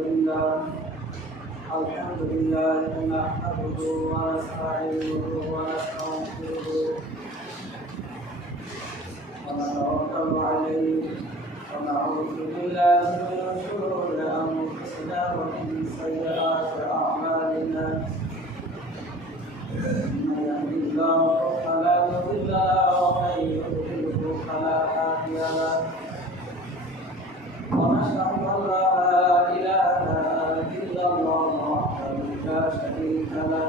الحمد لله نحمده ونستعينه ونستغفره ونتوكل عليه ونعوذ بالله من شرور انفسنا ومن سيئات اعمالنا من يهده الله فلا مضل له ومن يضلل فلا هادي له ونشهد ان لا اله الا الله وحده لا شريك له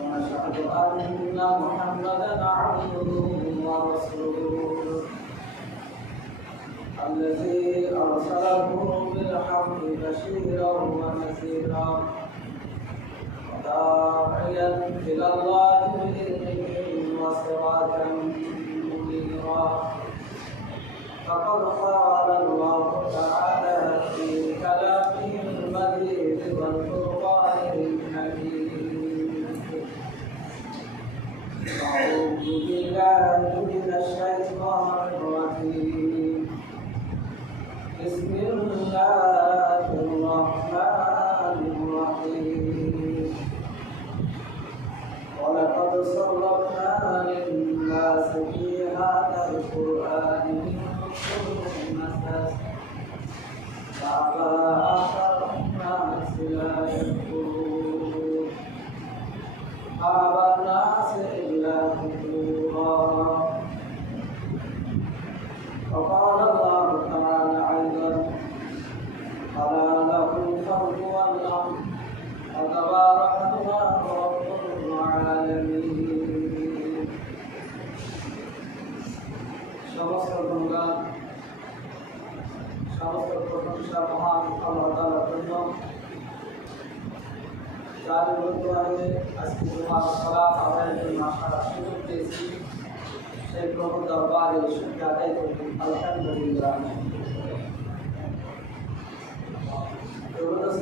ونشهد ان محمدا عبده ورسوله الذي ارسله بالحق بشيرا ونذيرا وداعيا الى الله باذنه وسراجا منيرا فقد قال الله تعالى في كلامه المجيد والفرقان الحميد أعوذ بالله من الشيطان الرجيم بسم الله الرحمن الرحيم ولقد صرفنا للناس في هذا القرآن فأبى أكثر الناس لا يشكرون أبى الناس إلا كفورا وقال الله تعالى أيضا ألا له الخلق والأمر وتبارك الله رب العالمين সমস্ত গুণগান সমস্ত প্রশংসা মহান আল্লাহ তাআলার জন্য যার বর্তমানে আজকে জুমার সালাত আদায়ের জন্য আসার সুযোগ পেয়েছি সেই প্রভু দরবারে শুকরিয়া আদায় করি আলহামদুলিল্লাহ।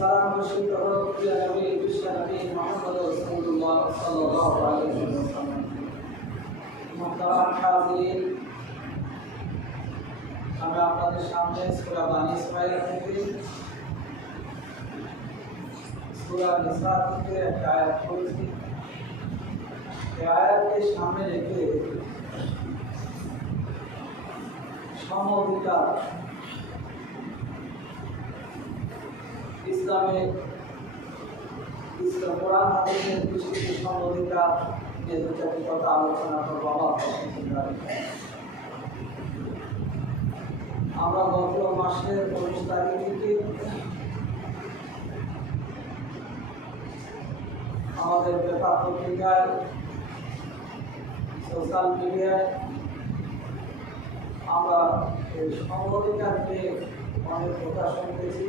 সালাম বর্ষিত হোক প্রিয় নবী বিশ্ব নবী মুহাম্মদ রাসূলুল্লাহ সাল্লাল্লাহু আলাইহি ওয়াসাল্লাম। মুহতারাম হাজিরিন, আমরা আপনাদের সামনে সূরা বানী ইসরাঈল থেকে সূরা নিসা থেকে একটা আয়াত পড়েছি। এই আয়াতকে সামনে রেখে সমঅধিকার ইসলামে কোরআন হাদিসের দৃষ্টিতে সমঅধিকার নিয়ে দু চারটি কথা আলোচনা করবো। আমরা গত মাসের 19 তারিখ থেকে আমাদের পেপার পত্রিকায় সোশ্যাল মিডিয়ায় আমরা এই সমঅধিকার নিয়ে অনেক কথা শুনতেছি।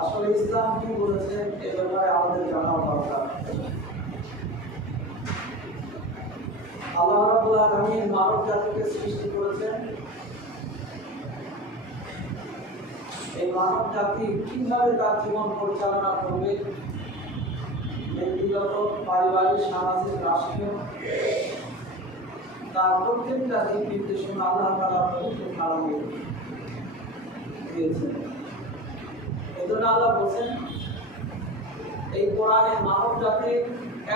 আসলে ইসলাম কি বলেছে এ ব্যাপারে আমাদের জানা দরকার। আল্লাহ রাব্বুল আলামিন মানব জাতিকে সৃষ্টি করেছেন, এই মানব জাতি কিভাবে তার জীবন পরিচালনা করবে, ব্যক্তিগত, পারিবারিক, সামাজিক, রাষ্ট্রীয়, তার প্রত্যেকটা দিক নির্দেশনা আল্লাহ তাআলা পবিত্র কালামে দিয়েছেন। এজন্য আল্লাহ বলেন এই কোরআনে মানব জাতির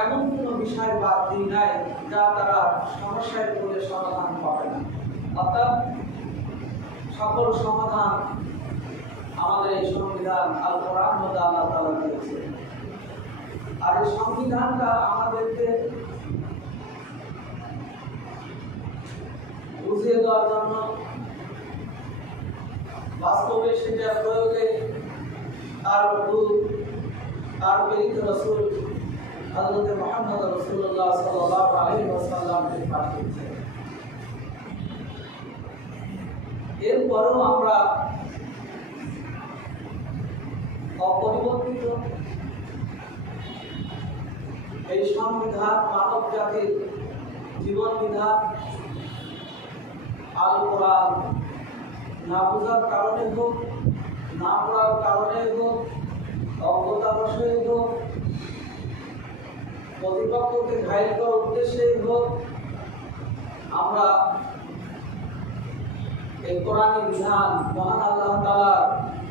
এমন কোনো বিষয় বাদ দিয়ে নাই যা তারা সমস্যায় পড়ে সমাধান পাবে না। অর্থাৎ সকল সমাধান আমাদের এই সংবিধান আল কোরআন মধ্যে আল্লাহ তাআলা দিয়েছে। আর এই সংবিধানটা আমাদেরকে বুঝিয়ে দেওয়ার জন্য, বাস্তবে সেটা প্রয়োগে তার প্রেরিত রাসূল হযরত মুহাম্মদ রাসূলুল্লাহ সাল্লাল্লাহু আলাইহি ওয়াসাল্লামকে পাঠিয়েছে। এরপরও আমরা অপরিবর্তিত এই সংবিধান, মানব জাতির জীবন বিধান আল কোরআন না বোঝার কারণে হোক, না পড়ার কারণে হোক, অজ্ঞতাবশে হোক, প্রতিপক্ষকে ঘায়েল করার উদ্দেশ্যেই হোক, আমরা এই কোরআনের বিধান, মহান আল্লাহ তাআলার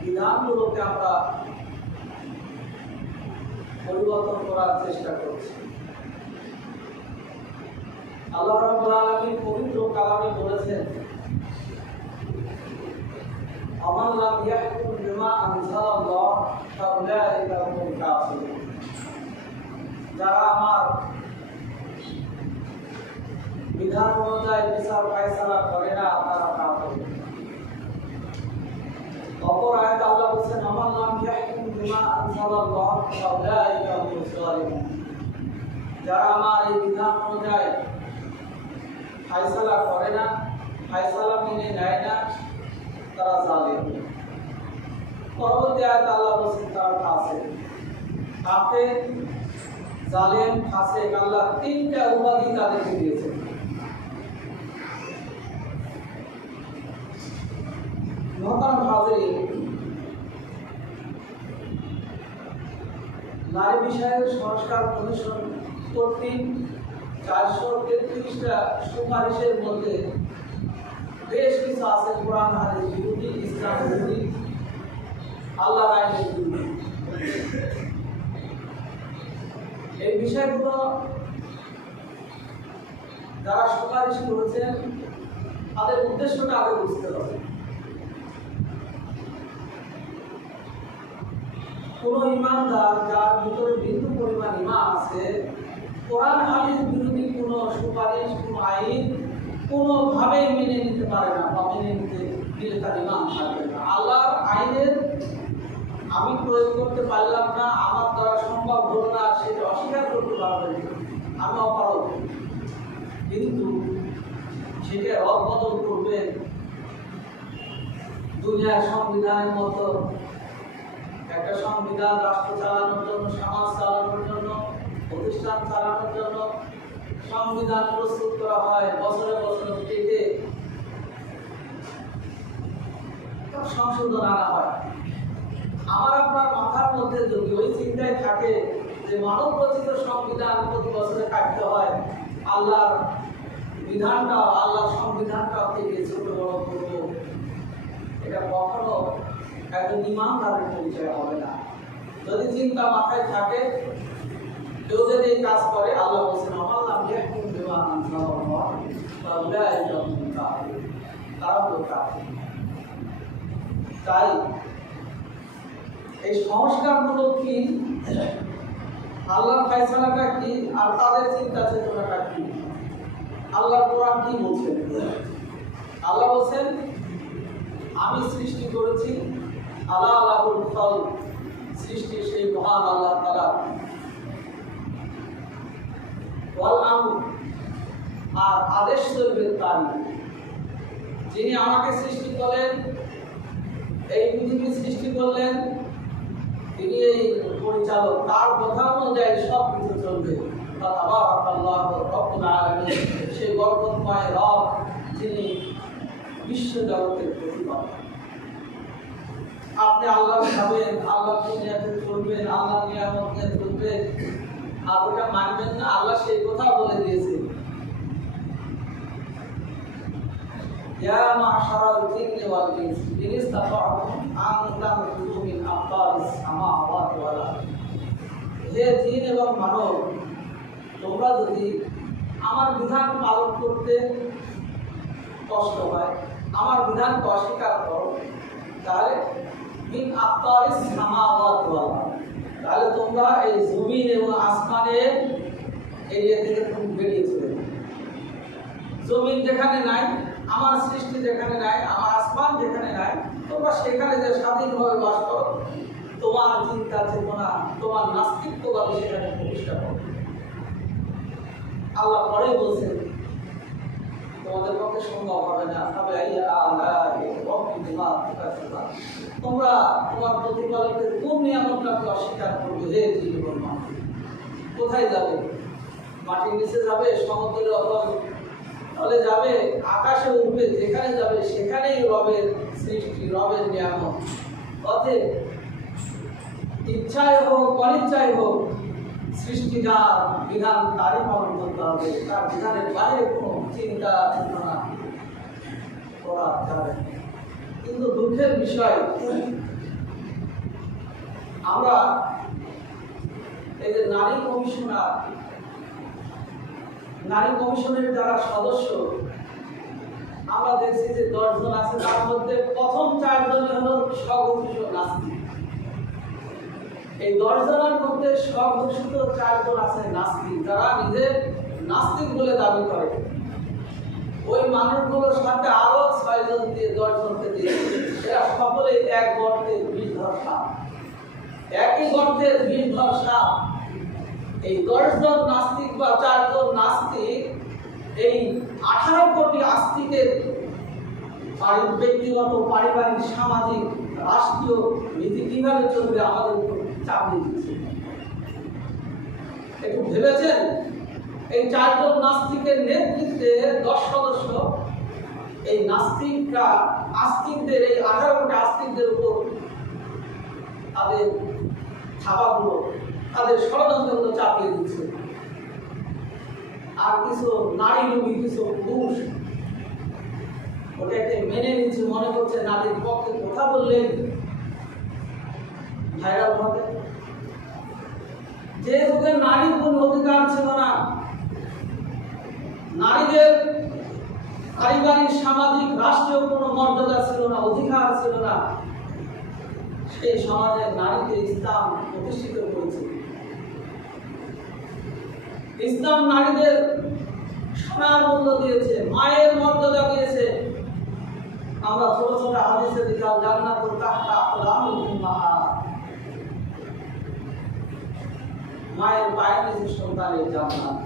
বিধানগুলোকে আমরা পরিবর্তন করার চেষ্টা করছি। আল্লাহ রাব্বুল আলামিন পবিত্র কালামে বলেছেন, আমান লাম ইয়াহকুম বিমা আনজালাল্লাহ ফাউলাইকা হুমুল কাফিরুন। যারা আমার বিধান অনুযায়ী বিচার ফায়সালা করে না তারা কাফির। অপর আয়াতে আল্লাহ বলেছেন, আমান লাম ইয়াহকুম বিমা আনজালাল্লাহ ফাউলাইকা হুমুজ জালিমুন। যারা আমার এই বিধান অনুযায়ী ফায়সালা করে না, ফায়সালা মেনে নেয় না, তারা জালিম। পরবর্তী আয়াতে আল্লাহ বলেছেন তারা ফাসিক। কাফের, জালিম, ফাসিক, আল্লাহ তিনটা উপাধি তাদেরকে দিয়েছেন। মহতারাম হাজিরিন, নারী বিষয়ের সংস্কার কমিশন কর্তৃক 433টা সুপারিশের মধ্যে বেশ কিছু আছে কোরআন হাদিস বিরোধী, ইসলাম বিরোধী, আল্লাহর আইনের বিরোধী। এই বিষয়গুলো যারা সুপারিশ করেছেন তাদের উদ্দেশ্যটা আগে বুঝতে হবে। কোন ইমানদার যার ভিতরে বিন্দু পরিমাণ ঈমান আছে, কোরআন হাদিস বিরোধী কোন সুপারিশ, কোন আইন কোনোভাবেই মেনে নিতে পারে না, বা মেনে নিতে দিলে তার ঈমান থাকবে না। আল্লাহর আইনের আমি প্রয়োগ করতে পারলাম না, আমার দ্বারা সম্ভব হলো না, সেটা অস্বীকার করতে পারবেন, আমি অপারগ। কিন্তু সেটা রদবদল করবেন দুনিয়ার সংবিধানের মতো। একটা সংবিধান রাষ্ট্র চালানোর জন্য, সমাজ চালানোর জন্য, প্রতিষ্ঠান চালানোর জন্য সংবিধান প্রস্তুত করা হয়, বছরে বছর থেকে সংশোধন আনা হয়। আমার আপনার মাথার মধ্যে যদি ওই চিন্তায় থাকে যে মানব রচিত সংবিধান প্রতি বছরে কাটতে হয়, আল্লাহর বিধানটা, আল্লাহর সংবিধানটা থেকে ছোট বড় করব, এটা কখনো একজন ইমানদারের পরিচয় হবে না। যদি চিন্তা মাথায় থাকে, কেউ যদি এই কাজ করে, আল্লাহ বলছেন আমার নাম ইয়াহকুম বিমা আনজালাল্লাহ ফাউলাইকা হুমুল কাফিরুন, তারা হলো কাফির। তাই এই সংস্কারগুলো কি, আল্লাহর ফয়সালাটা কি, আর তাদের চিন্তা চেতনাটা কি, আল্লাহর কোরআন কি বলছেন? আল্লাহ বলছেন, আমি সৃষ্টি করেছি, আলা আলাহুল খালক, সৃষ্টি সেই মহান আল্লাহ তাআলা, ওয়াল আমর, আর আদেশ চলবে তার। যিনি আমাকে সৃষ্টি করলেন, এই পৃথিবী সৃষ্টি করলেন, তিনি এই পরিচালক, তার কথা অনুযায়ী সব কিছু চলবে। তাবারাকাল্লাহু রাব্বুল আলামিন, সেই বরকতময় রব, যিনি বিশ্ব জগতের প্রতিপালক। আপনি আল্লাহ খাবেন, আল্লাহ দুনিয়াতে চলবেন, আল্লাহ নিয়ামত নিয়ে চলবেন, আর ওটা মানবেন না, আল্লাহ সেই কথা বলে দিয়েছে, ইয়া মা'শারাল জিন্নি ওয়াল ইনস ইন ইসতাতা'তুম আন তানফুযু মিন আকতারিস সামাওয়াতি ওয়াল আরদ। হে জিন এবং মানব, তোমরা যদি আমার বিধান পালন করতে কষ্ট হয়, আমার বিধানকে অস্বীকার করো, তাহলে মিন আকতারিস সামাওয়াতি ওয়াল আরদ, তাহলে তোমরা এই জমিন এবং আসমানের এরিয়া থেকে তুমি বেরিয়ে চলে যাবে। জমিন যেখানে নাই, আমার সৃষ্টি যেখানে নাই, আমার আসমান যেখানে নাই, তোমরা সেখানে যে স্বাধীনভাবে বাস করো, তোমার চিন্তা চেতনা, তোমার নাস্তিকতাকে সেখানে প্রতিষ্ঠা করো। আল্লাহ পরেই বলছেন, তোমাদের পক্ষে সম্ভব হবে না, তবে তোমরা তোমার প্রতিপালকের কোন নিয়ামতটাকে অস্বীকার করবে? হে জীবন মানুষ, কোথায় যাবে? মাটির নিচে যাবে, সমুদ্রের তাহলে যাবে, আকাশে উঠবে, যেখানে যাবে সেখানেই রবের সৃষ্টি, রবের নিয়ামত। অতএব ইচ্ছায় হোক অনিচ্ছায় হোক, সৃষ্টি যার বিধান তারই পালন করতে হবে, তার বিধানের বাইরে কোনো চিন্তা চেতনা অপরাধ জানেন। কিন্তু দুঃখের বিষয়, আমরা এই যে নারী কমিশনের যারা সদস্য, আমরা দেখছি যে 10 জন আছে, তার মধ্যে প্রথম 4 জন হলো স্বঘোষিত নাস্তিক। এই 10 জনের মধ্যে স্বঘোষিত 4 জন আছে নাস্তিক, যারা নিজের নাস্তিক বলে দাবি করে। ওই মানুষগুলোর সাথে আরো 6 জন দিয়ে 10 জনকে দিয়ে, এরা সকলে এক গর্তে বিষধর সাপ, একই গর্তের বিষধর সাপ। এই 10 জন নাস্তিক বা 4 জন নাস্তিক এই 18 কোটি আস্তিকের ব্যক্তিগত, পারিবারিক, সামাজিক, রাষ্ট্রীয় নীতি কিভাবে চলবে আমাদের উপর চাপ দিচ্ছে। একটু ভেবেছেন? এই 4 জন নাস্তিকের নেতৃত্বে 10 সদস্য, এই নাস্তিকরা আস্তিকদের, এই 18 কোটি আস্তিকদের উপর তাদের থাবাগুলো, তাদের ষড়যন্ত্রগুলো চাপিয়ে দিচ্ছে। আর কিছু নারী লোভী, কিছু পুরুষ ওটাকে মেনে নিচ্ছে, মনে করছে নারীর পক্ষে কথা বললে ভাইরাল হবে। যে যুগে নারীর কোনো অধিকার ছিল না, নারীদের পারিবারিক, সামাজিক, রাষ্ট্রীয় কোনো মর্যাদা ছিল না, অধিকার ছিল না, সেই সমাজে নারীকে ইসলাম প্রতিষ্ঠিত করেছে। ইসলাম নারীদের সোনার মূল্য দিয়েছে, মায়ের মর্যাদা দিয়েছে। আমরা ছোট ছোট হাদিসে দেখলাম, জান্নাতুল তাহতা আকদামিল উম্মাহাত, মায়ের পায়ের নিচে সন্তানের জান্নাত।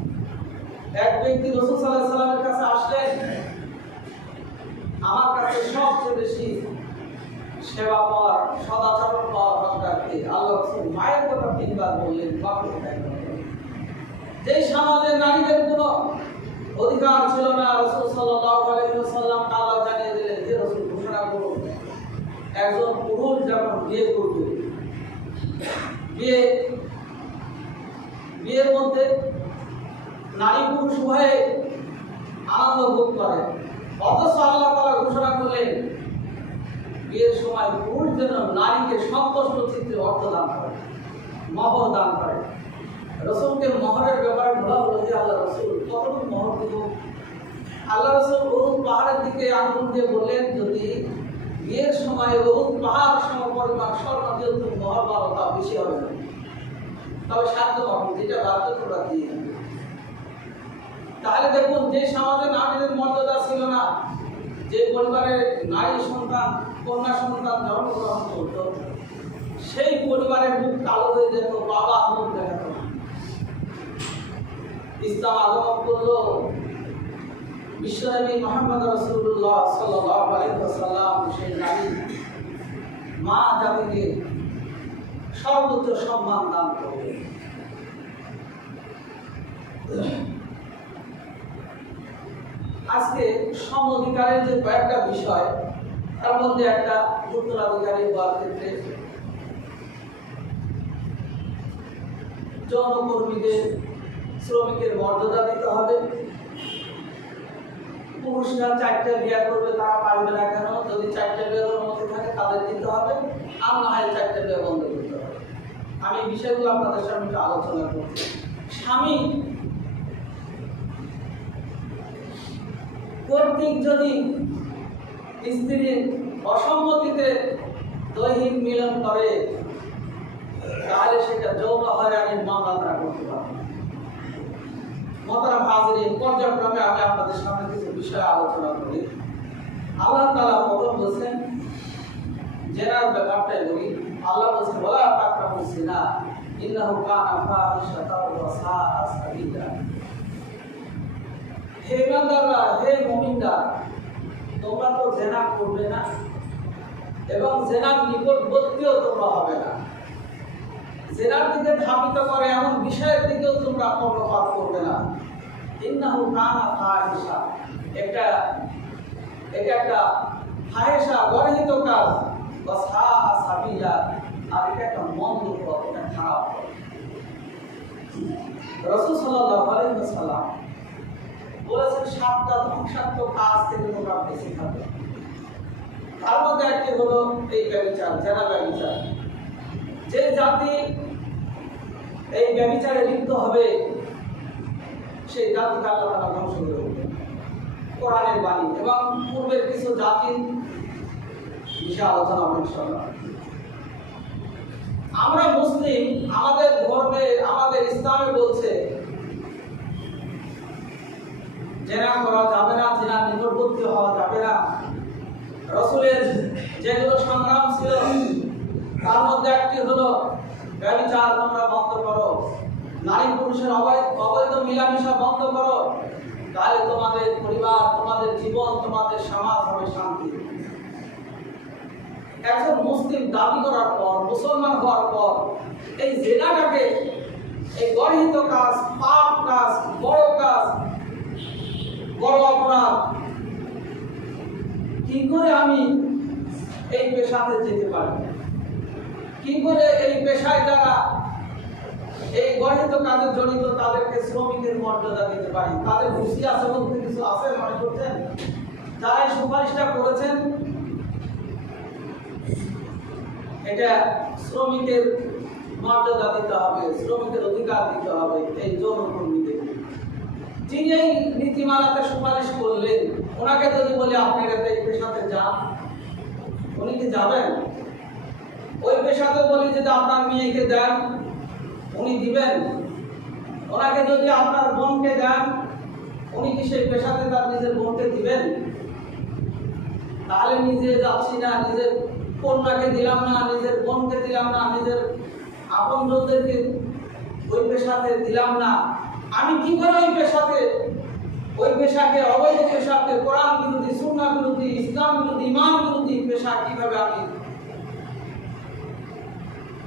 এক ব্যক্তি রাসূল সাল্লাল্লাহু আলাইহি ওয়াসাল্লামের কাছে আসলেন, আমার কাছে সবচেয়ে বেশি সেবা পাওয়ার, সদাচরণ পাওয়ার হকদারকে। আল্লাহ রাসূল মায়ের কথা 3 বার বললেন, বাপের কথা একবার বললেন। যেই সমাজে নারীদের কোনো অধিকার ছিল না, রাসূল সাল্লাল্লাহু আলাইহি ওয়াসাল্লাম আল্লাহ জানিয়ে দিলেন, যে রাসূল ঘোষণা করুন, একজন পুরুষ যখন বিয়ে করবে, বিয়ের মধ্যে নারী পুরুষ উভয়ে আনন্দ ভোগ করে। অথচ আল্লাহ তাআলা ঘোষণা করলেন, বিয়ের সময় পুরুষ যেন নারীকে সন্তুষ্ট চিত্তে অর্থ দান করে, মহর দান করে। রাসূলকে মহরের ব্যাপারে বলা হলো যে আল্লাহ রাসূল কতটুকু মহর দেব? আল্লাহ রাসূল উহুদ পাহাড়ের দিকে আঙ্গুল দিয়ে বললেন, যদি বিয়ের সময় উহুদ পাহাড় সমপরিমাণ স্বর্ণ দিয়ে তুমি মহর পাবো, তা বেশি হবে না, তবে সাধ্য পাবো, যেটা বাধ্য তোমরা দিয়ে দেবে। তাহলে দেখুন, যে সমাজে নারীদের মর্যাদা ছিল না, যে পরিবারে নারী সন্তান, কন্যা সন্তান জন্মগ্রহণ করত, সেই পরিবারের মুখ কালো হয়ে যেত, বাবা মুখ দেখাতো না। ইসলাম আগমন করলো, বিশ্বনবী মুহাম্মদ রাসূলুল্লাহ সাল্লাল্লাহু আলাইহি ওয়াসাল্লাম সেই নারী মা জাতিকে সর্বোচ্চ সম্মান দান করবে। আজকে সম অধিকারের যে কয়েকটা বিষয়, তার মধ্যে একটা উত্তরাধিকারী হওয়ার ক্ষেত্রে যৌনকর্মীদের, শ্রমিকের মর্যাদা দিতে হবে। পুরুষরা 4টা বিয়ে করবে, তারা পারবে না কেন? যদি 4টা বিয়ের অনুমতি থাকে তাদের দিতে হবে, আর না হয় 4টা বিয়ে বন্ধ করতে হবে। আমি বিষয়গুলো আপনাদের সামনে একটু আলোচনা করছি। স্বামী কর্তৃক যদি স্ত্রীর অসম্মতিতে দৈহিক মিলন করে, তাহলে সেটা যৌন হয়রানির মামলা তারা করতে পারবে। মোহতারাম হাজিরিন, পর্যায়ক্রমে আমি আপনাদের সামনে কিছু বিষয় আলোচনা করি। আল্লাহ তাআলা প্রথম বলছেন, জেনার ব্যাপারটাই বলি। আল্লাহ বলছেন, ওয়ালা তাকরাবুস জিনা ইন্নাহু কানা ফাহিশাতাও ওয়া সাআ সাবিলা। হে ইমানদাররা, হে মুমিনরা, তোমরা তো জেনা করবে না এবং জেনার নিকটবর্তীও তোমরা হবে না। জেনার দিকে ধাবিত করে এমন বিষয়ের দিকেও তোমরা কর্ণপাত করবে না। ইন্নাহু কানা ফাহিশা, এটা একটা ফাহিশা, গর্হিত কাজ। ওয়া সাআ সাবিলা, আর এটা একটা মন্দ পথ, এটা খারাপ পথ। রাসূল সাল্লাল্লাহু আলাইহি ওয়াসাল্লাম বলেছেন, 7টা ধ্বংসাত্মক কাজ থেকে তোমরা বেঁচে থাকবে। তার মধ্যে একটি হলো এই ব্যভিচার, জেনা ব্যভিচার। যে জাতি এই ব্যভিচারে লিপ্ত হবে সেই জাতিকে আল্লাহ তাআলা ধ্বংস করে দেবেন। কোরআনের বাণী এবং পূর্বের কিছু জাতির বিষয়ে আলোচনা হবে ইনশাআল্লাহ। আমরা মুসলিম, আমাদের ধর্মে, আমাদের ইসলামে বলছে জেনা করা যাবে না, জেনার নিকটবর্তী হওয়া যাবে না। রাসূলের যেগুলো সংগ্রাম ছিল তার মধ্যে একটি হলো ব্যভিচার তোমরা বন্ধ করো, নারী পুরুষের অবৈধ মিলামেশা বন্ধ করো, তাহলে তোমাদের পরিবার, তোমাদের জীবন, তোমাদের সমাজ হবে শান্তি। একজন মুসলিম দাবি করার পর, মুসলমান হওয়ার পর এই জেনাটাকে, এই গর্হিত কাজ, পাপ কাজ, বড় কাজ, বড় অপরাধ, কি করে আমি এই পেশাতে যেতে পারি, কি করে এই পেশায় যারা এই গর্হিত কাজে জড়িত তাদেরকে শ্রমিকের মর্যাদা দিতে পারি। তাদের খুশি আছে বলতে কিছু আছে মনে করছেন? যারা এই সুপারিশটা করেছেন, এটা শ্রমিকের মর্যাদা দিতে হবে, শ্রমিকের অধিকার দিতে হবে এই যৌনকর্মীদের। যিনি এই নীতিমালাতে সুপারিশ করলেন, ওনাকে যদি বলি আপনি এই পেশাতে যান, উনি কি যাবেন? ওই পেশাতে বলি যদি আপনার মেয়েকে দেন, উনি দিবেন? ওনাকে যদি আপনার বোনকে দেন, উনি কি সেই পেশাতে তার নিজের বোনকে দিবেন? তাহলে নিজে যাচ্ছি না, নিজের কন্যাকে দিলাম না, নিজের বোনকে দিলাম না, নিজের আপনজনদেরকে ওই পেশাতে দিলাম না, আমি কি করে ওই পেশাকে অবৈধ পেশাকে, কোরআন বিরোধী, সুন্নাহ বিরোধী, ইসলাম বিরোধী, ঈমান বিরোধী পেশা কিভাবে আমি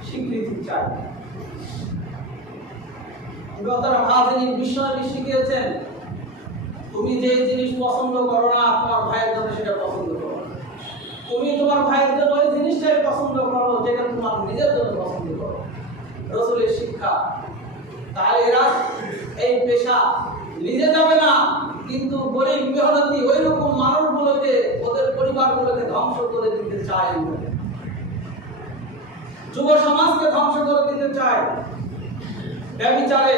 স্বীকৃতি চাই? বিশ্বনবী শিখিয়েছেন, তুমি যে জিনিস পছন্দ করো না তোমার ভাইয়ের জন্য সেটা পছন্দ করো, তুমি তোমার ভাইয়ের জন্য ওই জিনিসটাই পছন্দ করো যেটা তোমার নিজের জন্য পছন্দ করো। রাসূলের শিক্ষা। তাহলে এরা এই পেশা নিজে যাবে না, কিন্তু গরিব মেহনতি ওই রকম মানুষগুলোকে, ওদের পরিবারগুলোকে ধ্বংস করে দিতে চায়, যুব সমাজকে ধ্বংস করে দিতে চায়, ব্যভিচারে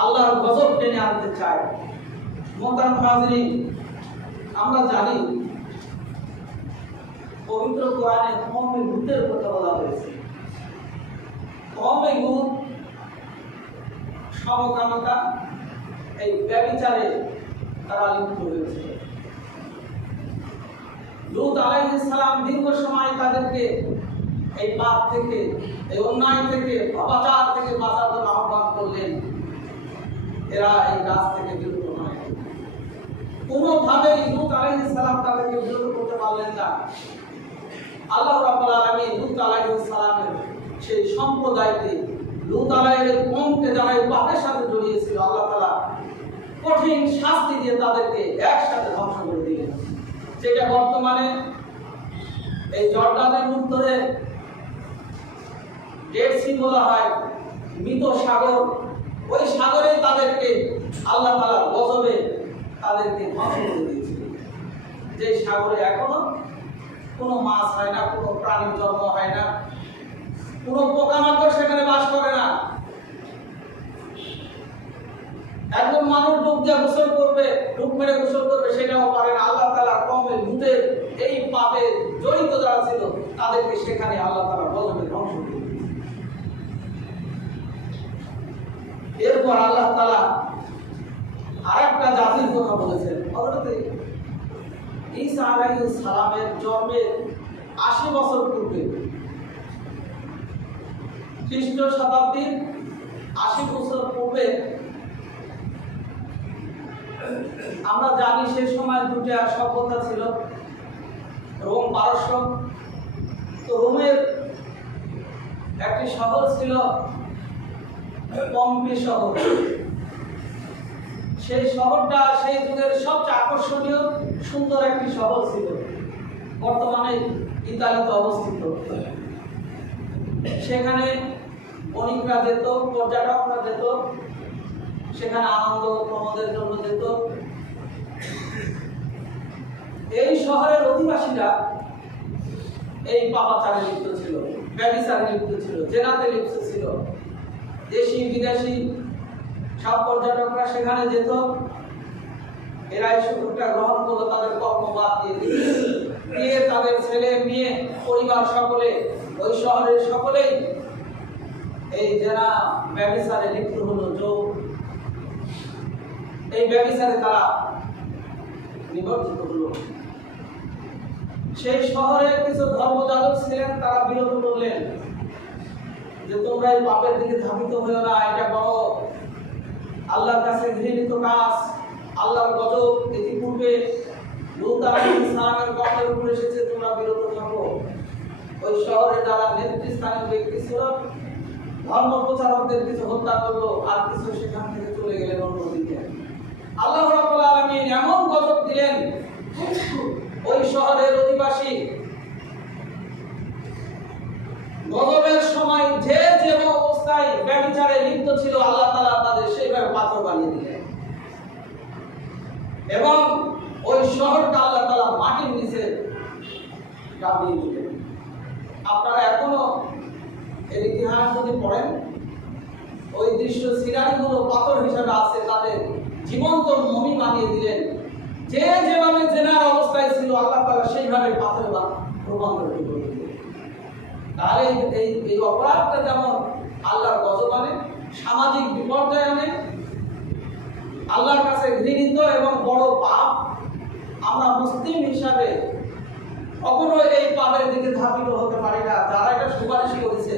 আল্লাহর গজব টেনে আনতে চায়। মোহতারাম হাজিরিন, আমরা জানি পবিত্র কোরআনে কওমে লূতের কথা বলা হয়েছে। কওমে লূত সমকামিতা, এই ব্যভিচারে তারা লিপ্ত হয়েছে। লূত আলাইহিস সালাম দীর্ঘ সময় তাদেরকে এই পাপ থেকে, এই অন্যায় থেকে, অবাচার থেকে বাঁচার জন্য আহ্বান করলেন। এরা এই কাজ থেকে বিরত নয়। কোনোভাবেই লূত আলাইহিস সালাম তাদেরকে বিরত করতে পারলেন না। আল্লাহ রাব্বুল আলামিন লূত আলাইহিস সালামের সেই সম্প্রদায়কে, লূত আলাইহির কওমকে যারা এই পাপের সাথে জড়িয়েছিল, আল্লাহ তাআলা কঠিন শাস্তি দিয়ে তাদেরকে একসাথে ধ্বংস করে দিলেন। যেটা বর্তমানে এই জর্ডানের উত্তরে ডেড সি বলা হয়, মৃত সাগর, ওই সাগরে তাদেরকে আল্লাহ তাআলা গজবে তাদেরকে ধ্বংস করে দিয়েছিল। যে সাগরে এখনো কোনো মাছ হয় না, কোনো প্রাণীর জন্ম হয় না, কোনো পোকামাকড় সেখানে বাস করে না। একজন মানুষ ডুব দিয়ে গোসল করবে, ডুব মেরে গোসল করবে, সেটাও পারে না। আল্লাহ তাআলা কওমে লূতের এই পাপে জড়িত যারা ছিল তাদেরকে সেখানে আল্লাহ তাআলা গজবে ধ্বংস করে দিয়েছে। এরপর আল্লাহ তাআলা আরেকটা জাতির কথা বলেছেন। হযরত ঈসা আলাইহিস সালামের জন্মের 80 বছর পূর্বে, খ্রিস্ট শতাব্দীর 80 বছর পূর্বে, আমরা জানি সেই সময় দুটো সভ্যতা ছিল, রোম, পারস্য। তো রোমের একটি শহর ছিল পম্পি শহর। সেই শহরটা সেই যুগের সবচেয়ে আকর্ষণীয় সুন্দর একটি শহর ছিল, বর্তমানে ইতালিতে অবস্থিত। সেখানে বণিকরা যেত, পর্যটকরা যেত, সেখানে আনন্দ প্রমোদের জন্য যেত। এই শহরের অধিবাসীরা এই পাপাচারে লিপ্ত ছিল, ব্যভিচারে লিপ্ত ছিল, জেনাতে লিপ্ত ছিল। দেশি বিদেশি সব পর্যটকরা সেখানে যেত, এরা এই সুযোগটা গ্রহণ করলো, তাদের কর্মবাদ দিয়ে তাদের ছেলে মেয়ে পরিবার সকলে ওই শহরের সকলেই এই জেনা ব্যভিচারে লিপ্ত হলো। এই ব্যভিচারে তারা নিবর্তিত হলো। সেই শহরের কিছু ধর্মযাজক ছিলেন, তারা বিরত করলেন যে তোমরা এই পাপের দিকে ধাবিত হয়েও না, এটা বড় আল্লাহর কাছে ঘৃণিত কাজ, আল্লাহর গজব ইতিপূর্বে লূত আলাইহিস সালামের কওমের উপর এসেছে, তোমরা বিরত থাকো। ওই শহরে যারা নেতৃস্থানীয় ব্যক্তি ছিল, ধর্ম প্রচারকদের কিছু হত্যা করলো, আর কিছু সেখান থেকে চলে গেলেন অন্যদিকে। আল্লাহ রাব্বুল আলামিন এমন গজব দিলেন, ওই শহরের অধিবাসী গজবের সময় যে অবস্থায় ব্যভিচারে লিপ্ত ছিল, আল্লাহ তাআলা তাদের সেইভাবে পাথর বানিয়ে দিলেন এবং ওই শহরটা আল্লাহ তাআলা মাটির নিচে চাপিয়ে দিলেন। আপনারা এখনো এর ইতিহাস যদি পড়েন, ওই দৃশ্য সিনারিগুলো পাথর হিসেবে আছে, তাদের জীবন্ত মমি বানিয়ে দিলেন। যেভাবে জেনার অবস্থায় ছিল, আল্লাহ তাআলা সেইভাবে পাথরে রূপান্তরিত করে দিলেন। তাহলে এই অপরাধটা যেমন আল্লাহর গজব আনে, সামাজিক বিপর্যয় আনে, আল্লাহর কাছে ঘৃণিত এবং বড় পাপ, আমরা মুসলিম হিসাবে কখনো এই পাপের দিকে ধাবিত হতে পারি না। যারা এটা সুপারিশ করেছে,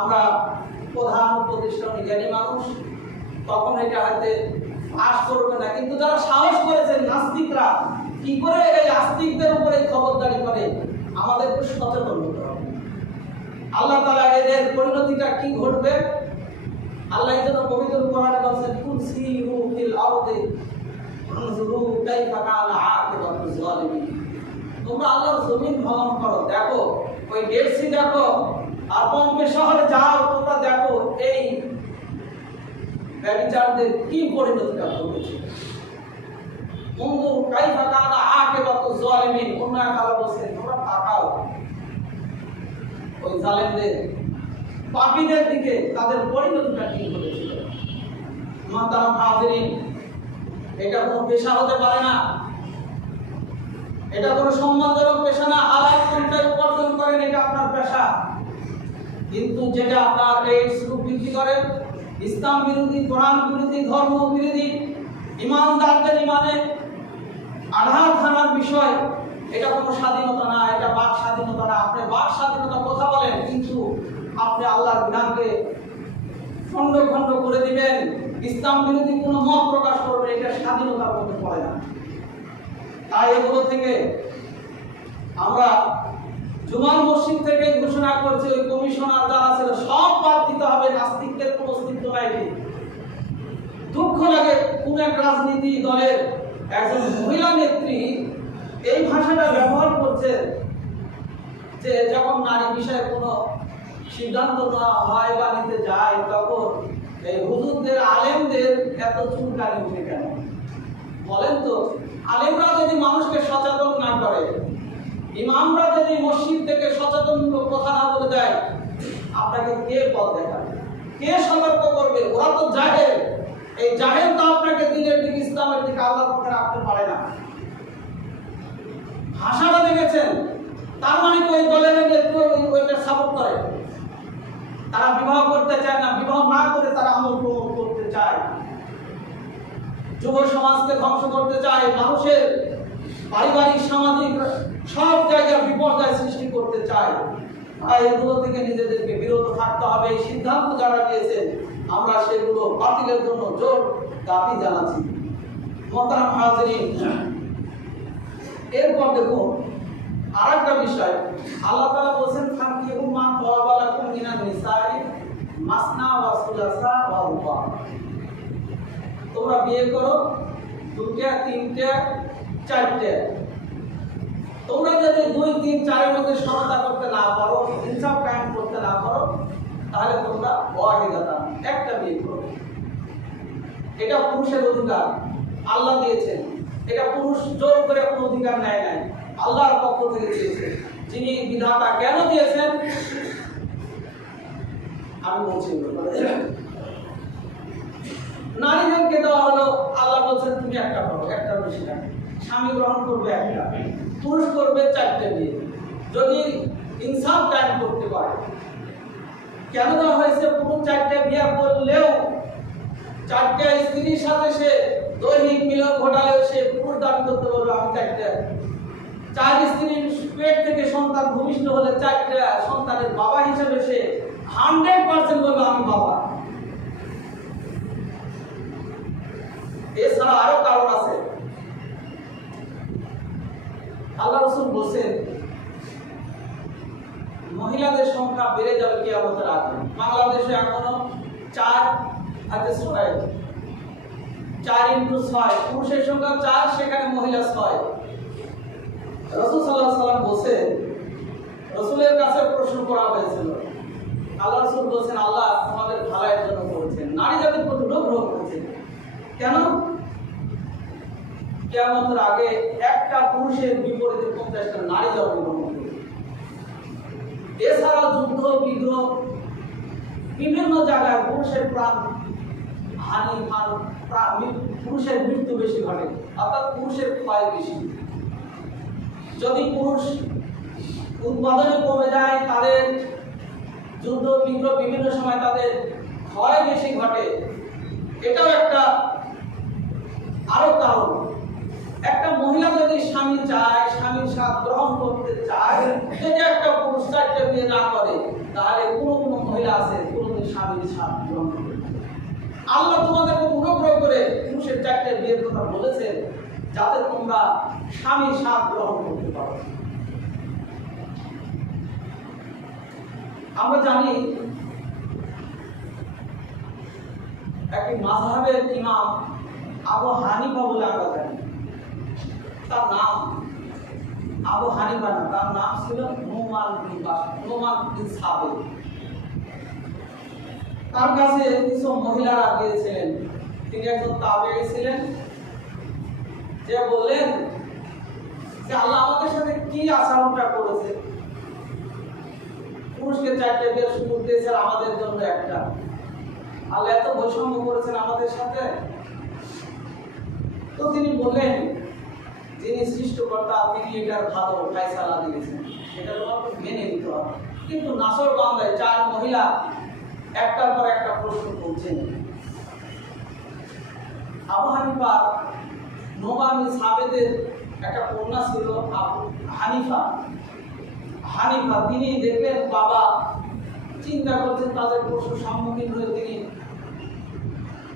আমরা প্রধান প্রতিষ্ঠান জ্ঞানী মানুষ, তখন এটা হয়তো পাস করবে না, কিন্তু যারা সাহস করেছেন নাস্তিকরা, কি করে এই আস্তিকদের উপরে খবরদারি করে, আমাদেরকে সচেতন হতে হবে। আল্লাহ তাআলা এদের পরিণতিটা কি ঘটবে, আল্লাহ এই জন্য পবিত্র কোরআনে বলেছেন, কুলসিরু ফিল আরদি আনজুরু কাইফা কানা আকিবাতুল যালিমিন। তোমরা আল্লাহর জমিন ভ্রমণ করো, দেখো ওই ডেড সি দেখো, আর পম্পে শহরে যাও, তোমরা দেখো এই ব্যভিচারদের কি পরিণতিটা ঘটেছে। বন্ধু কাইফা কানা আকিবাতুল যালিমিন, অন্য আল্লাহ বলেন তোমরা তাকাও ওই জালেমদের, পাপীদের দিকে, তাদের পরিণতিটা কি হয়েছিল। মুহতারাম হাজিরিন, এটা কোনো পেশা হতে পারে না, এটা কোনো সম্মানজনক পেশা না। হালাল পন্থায় উপার্জন করেন, এটা আপনার পেশা, কিন্তু যেটা আপনার এই সুখ বৃদ্ধি করে, ইসলাম বিরোধী, কোরআন বিরোধী, ধর্ম বিরোধী, ইমানদারদের ইমানে আঘাত হানার বিষয়, এটা কোনো স্বাধীনতা না, এটা বাক স্বাধীনতা না। আপনি বাক স্বাধীনতা কথা বলেন, কিন্তু আপনি আল্লাহর বিধানকে খণ্ড খণ্ড করে দিবেন, ইসলাম বিরোধী কোনো মত প্রকাশ করবেন, এটা স্বাধীনতার মধ্যে পড়ে না। তাই এগুলো থেকে আমরা জুমার মসজিদ থেকে ঘোষণা করছি, ওই কমিশনার যারা ছিল সব বাদ দিতে হবে, নাস্তিকদের কোনো অস্তিত্ব নাই। দুঃখ লাগে, কোন এক রাজনীতি দলের একজন মহিলা নেত্রী এই ভাষাটা ব্যবহার করছে যে যখন নারী বিষয়ে কোনো সিদ্ধান্ত নেওয়া হয় বা নিতে যায়, তখন এই হুজুরদের, আলেমদের এত চুলকানি উঠে কেন? বলেন তো, আলেমরা যদি মানুষকে সচেতন না করে, ইমামরা যদি মসজিদ থেকে সচেতনমূলক কথা না বলে দেয়, আপনাকে কে পথ দেখাবে, কে সতর্ক করবে? ওরা তো জাহেল। এই জাহেল তো আপনাকে দিনের দিকে, ইসলামের দিকে, আল্লাহর পথে রাখতে পারে না। ভাষাটা দেখেছেন, তার মানে ওই দলের নেতৃত্ব ওইটা সাপোর্ট করে। তারা বিবাহ করতে চায় না, বিবাহ না করে তারা আমল প্রমোট করতে চায়, যুব সমাজকে ধ্বংস করতে চায়, মানুষের পারিবারিক, সামাজিক সব জায়গায় বিপর্যয় সৃষ্টি করতে চায়। তাই এগুলো থেকে নিজেদেরকে বিরত থাকতে হবে। এই সিদ্ধান্ত যারা নিয়েছেন, আমরা সেগুলো বাতিলের জন্য জোর দাবি জানাচ্ছি। মুহতারাম হাজিরিন, এরপর দেখুন আরেকটা বিষয়, আল্লাহ তাআলা বলেন, ফানকিহু মা তাওবা লাকুম মিনান নিসাই মাসনা ওয়া সুলাসা ওয়া রুবা। তোমরা বিয়ে করো, দুইটা, তিনটা, চারটা। তোমরা যদি 2, 3, 4 এর মধ্যে সমতা করতে না পারো, ইনসাফ কায়েম করতে না পারো, তাহলে তোমরা ওয়াহিদাতান, একটা বিয়ে করো। এটা পুরুষের অধিকার, আল্লাহ দিয়েছেন। এটা পুরুষ জোর করে কোনো অধিকার নেয় নাই, আল্লাহর পক্ষ থেকে দিয়েছে। যিনি বিধাতা কেন দিয়েছেন আমি বলছি, নারীদেরকে দেওয়া হলো, আল্লাহ বলছেন তুমি একটা করো, একটা বেশি না, স্বামী গ্রহণ করবে একটা, পুরুষ করবে 4টে বিয়ে, যদি ইনসাফ কায়েম করতে পারে। কেন দেওয়া হয়েছে? পুরুষ 4টে বিয়ে করলেও 4টে স্ত্রীর সাথে সে দৈহিক মিলন ঘটালেও সে পুরুষ দাবি করতে পারবে আমি 4 স্ত্রীর পেট থেকে সন্তান ভূমিষ্ঠ হলে 4টে সন্তানের বাবা হিসেবে সে 100% বলবে আমি বাবা। এছাড়া আরো কারণ আছে। আল্লাহ রাসূল বলেন মহিলাদের সংখ্যা বেড়ে যাবে কিয়ামতের আগে। বাংলাদেশে এখনো 4 হাতে 6, 4 × 6, পুরুষের সংখ্যা 4, সেখানে মহিলা 6। রাসূল সাল্লাল্লাহু আলাইহি ওয়াসাল্লাম বলেন, রাসূলের কাছে প্রশ্ন করা হয়েছিল, আল্লাহ রাসূল বলেন আল্লাহ তোমাদের ভালোর জন্য করেছেন, নারী জাতির প্রতি অনুগ্রহ করেছেন। কেন? কিয়ামতের আগে একটা পুরুষের বিপরীতে 50টা নারী জন্মগ্রহণ করবে। এছাড়াও যুদ্ধ বিগ্রহ বিভিন্ন জায়গায় পুরুষের প্রাণ হানি, পুরুষের মৃত্যু বেশি ঘটে, অর্থাৎ পুরুষের ক্ষয় বেশি। যদি পুরুষ উৎপাদনে কমে যায়, তাদের যুদ্ধ বিগ্রহ বিভিন্ন সময় তাদের ক্ষয় বেশি ঘটে। এটাও একটা আরো কারণ। একটা মহিলা যদি স্বামী চায়, স্বামীর সাথ গ্রহণ করতে চায়, যদি একটা পুরুষ 4টে বিয়ে না করে, তাহলে কোনো মহিলা আছে কোনোদিন স্বামীর সাথ গ্রহণ করবে। আল্লাহ তোমাদেরকে অনুগ্রহ করে পুরুষের 4টে বিয়ের কথা বলেছেন যাতে তোমরা স্বামীর সাথ গ্রহণ করতে পারো। আমরা জানি একটি মাযহাবের ইমাম আবু হানিফা বলে আমরা জানি, তার নাম আবু হানিফা না, তার নাম ছিল নোমান বিন সাবিত। তার কাছে কিছু মহিলারা গিয়েছিলেন, তিনি একজন তাবেঈ ছিলেন, যে বললেন যে আল্লাহ আমাদের সাথে কি আচরণটা করেছে, পুরুষকে 4টে বিয়ের সুযোগ দিয়েছেন, আমাদের জন্য একটা, আল্লাহ এত বৈষম্য করেছেন আমাদের সাথে। তো তিনি বললেন যিনি সৃষ্টিকর্তা তিনি এটার ভালো ফায়সালা দিয়েছেন, এটা তোমাকে মেনে নিতে হবে। কিন্তু নাসর বান্দায় 4 মহিলা একটার পর একটা প্রশ্ন করছেন। আবু হানিফা নোমান বিন সাবিতের একটা কন্যা ছিল আবু হানিফা, তিনি দেখলেন বাবা চিন্তা করছেন, তাদের প্রশ্ন সম্মুখীন হয়ে তিনি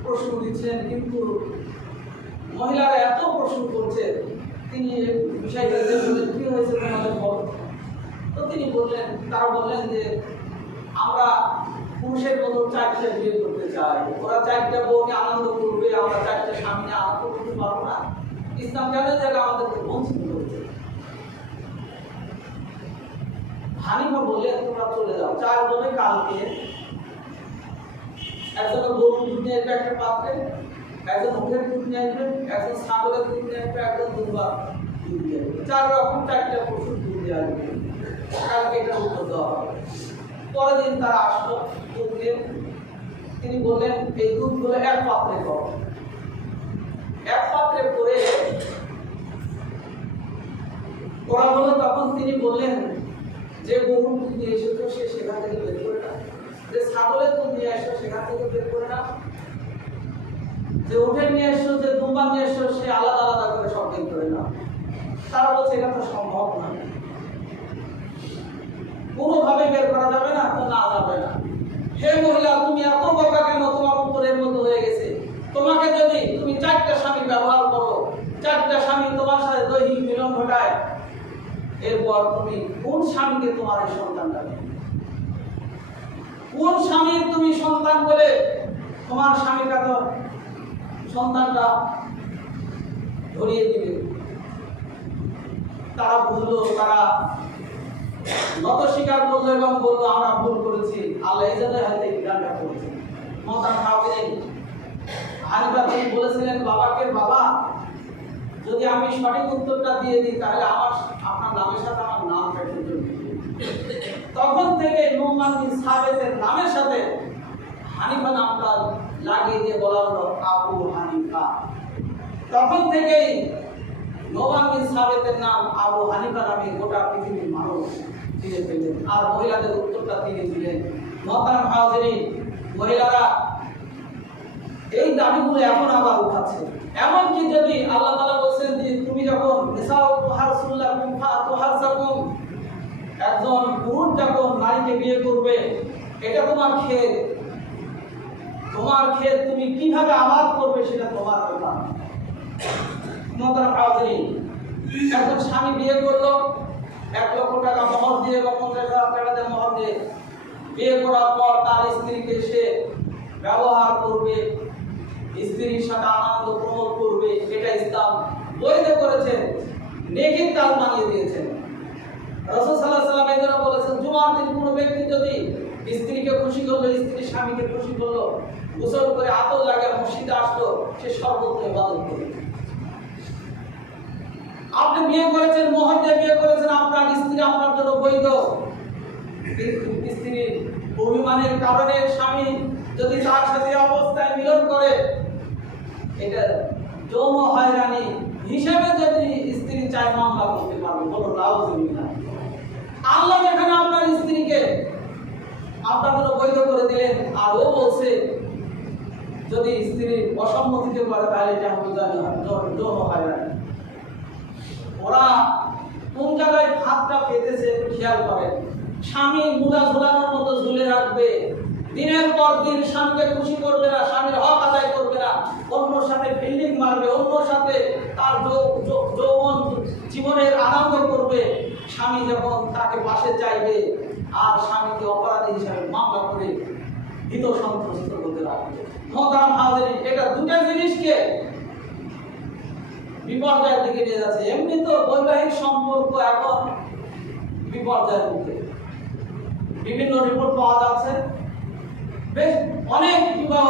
প্রশ্ন দিচ্ছেন, কিন্তু মহিলারা এত প্রশ্ন করছে, তিনি বিষয়টা বললেন কি হয়েছে তোমাদের বলো। তো তিনি বললেন, তারা বললেন যে আমরা পুরুষের মতো 4টে বিয়ে করতে চাই, ওরা 4টে বউকে আনন্দ করবে, আমরা 4টে স্বামী আনন্দ করতে পারবো না। ইসলাম কেন জায়গা আমাদেরকে বঞ্চিত করেছে। হানিফা বললেন তোমরা চলে যাও, 4 জনে কালকে একজন গরুর দুধ নিয়ে আসবে একটা পাত্রে, একজন উটের দুধ নিয়ে আসবে, একজন ছাগলের দুধ নিয়ে আসবে, একজন দুর্বার দুধ নিয়ে আসবে, 4 রকম 4টে পশুর দুধ নিয়ে আসবে। কালকে এটা উত্তর দেওয়া হবে। পরের দিন তারা আসলো দুধ নিয়ে, তিনি বললেন এই দুধগুলো এক পাত্রে করো। এক পাত্রে করে করা হলো, তখন তিনি বললেন যে গরুর দুধ নিয়ে এসেছো সে সেখান থেকে বের করে না, যে ছাগলের দুধ নিয়ে এসো সেখান থেকে বের করে না, যে উঠে নিয়ে এসো, যে দুম্বা নিয়ে এসো সে আলাদা আলাদা করে সব বের করে না। তারা বলছে এটা তো সম্ভব না, কোনোভাবে বের করা যাবে না, তো না যাবে না। হে মহিলা তুমি এত বোকা কেন, তোমার উপরের মতো হয়ে গেছে। তোমাকে যদি তুমি 4টে স্বামী ব্যবহার করো, 4টে স্বামী তোমার সাথে দৈহিক মিলন ঘটায়, এরপর তুমি কোন স্বামীকে তোমার এই সন্তানটা দেবে, কোন স্বামীর তুমি সন্তান বলে তোমার স্বামীটা তো সন্তানটা ধরিয়ে দিবে। তারা বুঝলো, তারা নত স্বীকার করলো এবং বললো আমরা ভুল করেছি, আল্লাহ এই জন্য হয়তো এই বিধানটা করেছে। হানিফা তিনি বলেছিলেন বাবাকে, বাবা যদি আমি সঠিক উত্তরটা দিয়ে দিই তাহলে আপনার নামের সাথে আমার নামটা একটু জড়িয়ে যাবে। তখন থেকে নুমান বিন সাবেতের নামের সাথে হানিফা নামটা লাগিয়ে দিয়ে বলা হলো আবু হানিফা। তখন থেকেই নুমান বিন সাবেতের নাম আবু হানিফা নামে গোটা পৃথিবীর মানুষ চিনে ফেললেন। আর মহিলাদের উত্তরটা তিনি দিলেন। মোহতারাম হাজিরিন, মহিলারা এই দাবিগুলো এখন আবার উঠাচ্ছে। এমনকি যদি আল্লাহ তাআলা বলেন যে তুমি যখন নিসাউ হারসুল্লাহ ফাতুহারসাকুম, একজন পুরুষ যখন নারীকে বিয়ে করবে এটা তোমার ক্ষেত, তুমি কিভাবে আবাদ করবে সেটা তোমার ব্যাপার। মোহতারাম হাজিরিন, একজন স্বামী বিয়ে করলো 1 লক্ষ টাকা মোহর দিয়ে বা 50,000 টাকা দিয়ে মোহর দিয়ে বিয়ে করার পর তার স্ত্রীকে সে ব্যবহার করবে, স্ত্রীর সাথে আনন্দ প্রমোদ করবে, এটা ইসলাম বৈধ করেছেন, নেকির কাজ বানিয়ে দিয়েছেন। রাসূল সাল্লাল্লাহু আলাইহি ওয়াসাল্লাম এজন্য বলেছেন জুমার দিন কোনো ব্যক্তি যদি স্ত্রীকে খুশি করলো, স্ত্রী স্বামীকে খুশি করলো, গোসল করে আতর লাগিয়ে মসজিদে আসলো, সে সর্বত্র ইবাদত করবে। আপনি বিয়ে করেছেন, মোহর দিয়ে বিয়ে করেছেন, আপনার স্ত্রী আপনার জন্য বৈধ। স্ত্রীর অভিমানের কারণে স্বামী যদি তার সাথে অবস্থায় মিলন করে, এটা যৌন হয়রানি হিসেবে যদি স্ত্রী চায় মামলা করতে পারবে, বলো নাউযুবিল্লাহ। আল্লাহ যেখানে আপনার স্ত্রীকে আপনার জন্য বৈধ করে দিলেন, আর ও বলছে যদি স্ত্রীর অসম্মতিতে পারে তাহলে এটা যৌন হয়রানি। ওরা কোন জায়গায় হাতটা পেতেছে খেয়াল করেন। স্বামী মুড়া ঝুলানোর মতো ঝুলে রাখবে, দিনের পর দিন স্বামীকে খুশি করবে না, স্বামীর হক আদায় করবে না, অন্যর সাথে ফিল্ডিং মারবে, অন্যর সাথে তার যৌবন জীবনের আনন্দ করবে। স্বামী যখন তাকে পাশে চাইবে আর স্বামীকে অপরাধী হিসাবে মামলা করে ভীত সন্ত্রস্ত করতে রাখবে। মোহতারাম হাজিরিন, এটা দুটো জিনিসকে বিপর্যয়ের দিকে নিয়ে যাচ্ছে। এমনি তো বৈবাহিক সম্পর্ক এখন বিপর্যয়ের মুখে, বিভিন্ন রিপোর্ট পাওয়া যাচ্ছে, বেশ অনেক বিবাহ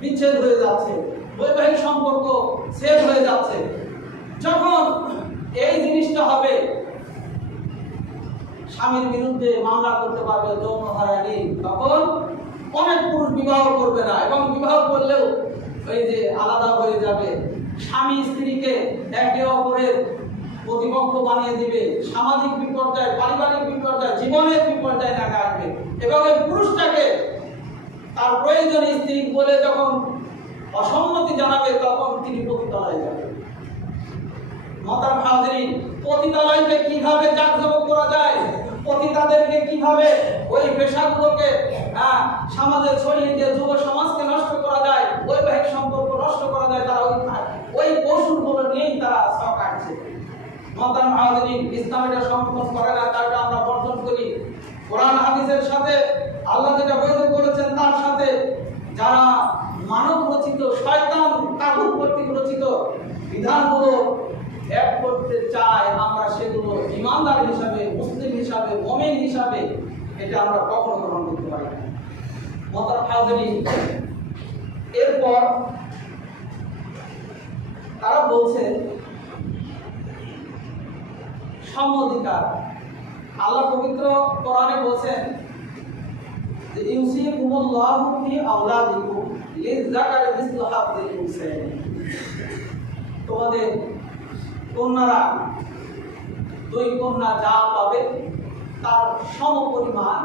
বিচ্ছেদ হয়ে যাচ্ছে, বৈবাহিক সম্পর্ক শেষ হয়ে যাচ্ছে। যখন এই জিনিসটা হবে, স্বামীর বিরুদ্ধে মামলা করতে পারবে যৌন হয়রানি, তখন অনেক পুরুষ বিবাহ করবে না, এবং বিবাহ করলেও ওই যে আলাদা হয়ে যাবে। স্বামী স্ত্রীকে একে অপরের প্রতিপক্ষ বানিয়ে দিবে, সামাজিক বিপর্যয়, পারিবারিক বিপর্যয়, জীবনের বিপর্যয় নামে আসবে। এবং এই পুরুষটাকে তার প্রয়োজন স্ত্রী বলে যখন অসম্মতি জানাবে, তখন তিনি পতিতালয়ে যাবেন। মোহতারাম হাজিরিন, পতিতালয়কে কিভাবে জাঁকজমক করা যায়, পতিতাদেরকে কিভাবে ওই পেশাগুলোকে সমাজে ছড়িয়ে দিয়ে যুব সমাজকে নষ্ট করা যায়, বৈবাহিক সম্পর্ক নষ্ট করা যায়, তারা ওই কৌশলগুলো নিয়েই তারা সব কাটছে। মোহতারাম হাজিরিন, ইসলাম এটা সমর্থন করে না, তারটা আমরা বর্জন করি। কোরআন হাদিসের সাথে আল্লাহ যেটা বৈধ করেছেন তার সাথে যারা মানব রচিত, শয়তান তাগুত কর্তৃক রচিত বিধানগুলো এক করতে চায়, আমরা সেগুলো ঈমানদার হিসাবে, মুসলিম হিসাবে, মুমিন হিসাবে এটা আমরা কখনো গ্রহণ করতে পারি না। মোহতারাম হাজিরিন, এরপর তারা বলছে সমঅধিকার। আল্লাহ পবিত্র কোরআনে বলেন যে ইউসিকুমুল্লাহু ফি আওলাদিকুম লিযাকারি মিসলু হাযযিল উনসায়াইন। তোমাদের কন্যারা, 2 কন্যা যা পাবে তার সমপরিমাণ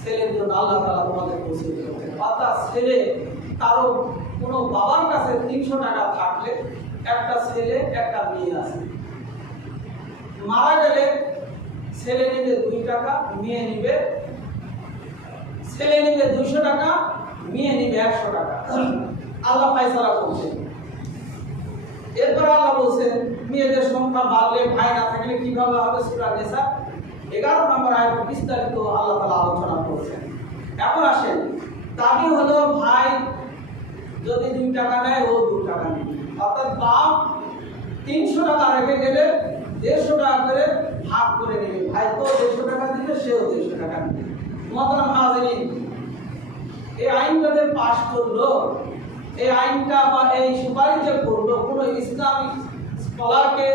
ছেলের জন্য আল্লাহ তাআলা তোমাদের পৌঁছে দিয়েছেন। অর্থাৎ ছেলে কারো কোনো বাবার কাছে 300 টাকা থাকলে একটা ছেলে একটা মেয়ে আছে, মারা গেলে ছেলে নিবে 2 টাকা, মেয়ে নিবে, ছেলে নিবে 200 টাকা, মেয়ে নিবে 100 টাকা। আল্লাহ ফায়সালা করছেন। এরপর আল্লাহ বলছেন মেয়েদের সংখ্যা বাড়লে, ভাই না থাকলে কিভাবে হবে, সূরা নিসা 11 নম্বর আয়াতে বিস্তারিত আল্লাহ তাআলা আলোচনা করেছেন। এখন আসেন, দাবি হলো ভাই যদি 2 টাকা নেয় ও 2 টাকা নেবে, অর্থাৎ বাপ 300 টাকা রেখে গেলে 150 টাকা করে ভাগ করে নেবে। ভাই তো 150 টাকা দিবে, সেও 150 টাকা নেবে। মোহতারাম হাজিরিন, এই আইনটাদের পাশ করলো এই আইনটা বা এই সুপারিশ যে করলো কোনো ইসলামিক স্কলারকে,